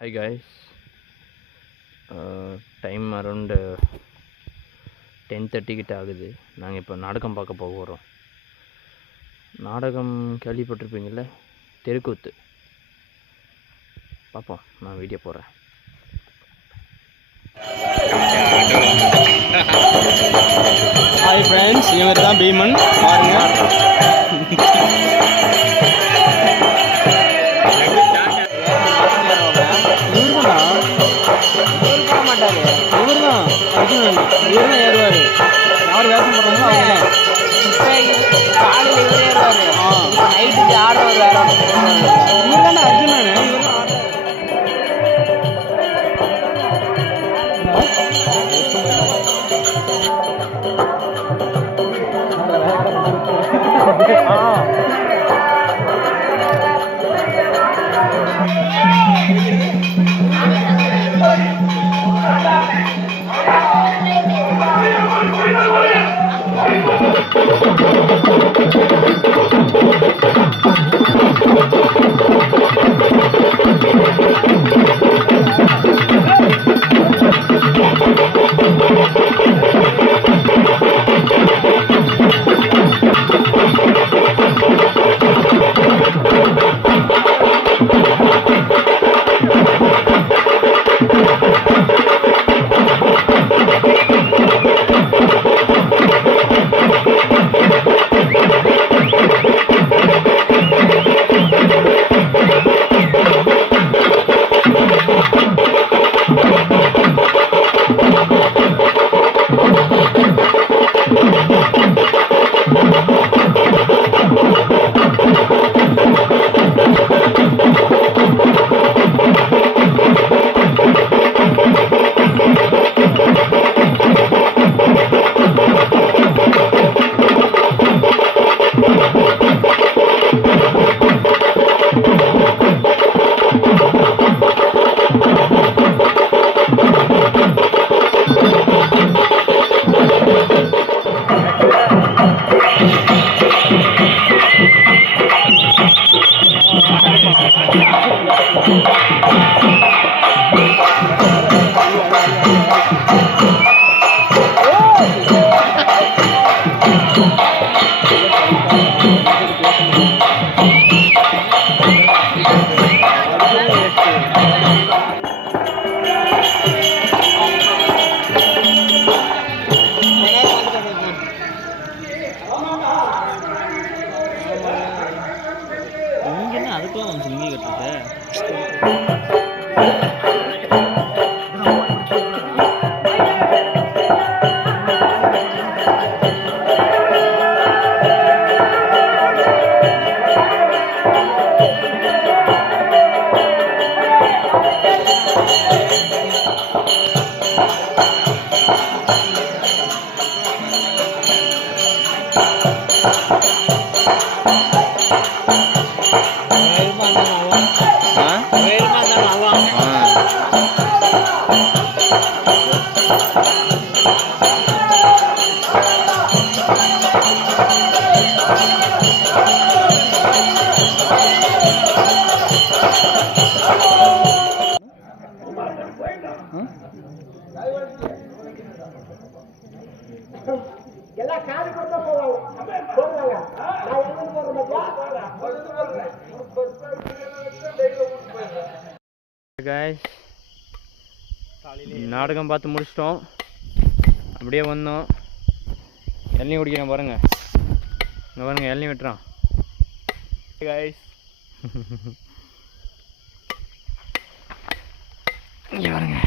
Hi guys, time around 10:30 கிட்ட ஆகுது. நாங்கள் இப்போ நாடகம் பார்க்க போகிறோம். நாடகம் கேள்விப்பட்டிருப்பீங்கள்ல, தெருக்கூத்து. பார்ப்போம், நான் வீடியோ போடுறேன். ஹாய் ஃப்ரெண்ட்ஸ், இவர் தான் பீமன் பாருங்க. இவர் தான் ஏறுவார். யார் வேஷம் போடுறாங்களோ அவங்க தான். காலையில் இவர் ஏறுவார், நைட்டுக்கு ஆடுறவர் வேற. இவர் தானே அர்ஜுனன். அதுக்கெல்லாம் வந்து இங்கே கட்டுறது. guys, நாடகம் பார்த்து முடிச்சிட்டோம். அப்படியே வந்தோம். இளநீ குடிக்கிறேன் பாருங்க. இங்கே பாருங்க, இளநீ வெட்டுறான் guys. இங்கே பாருங்க.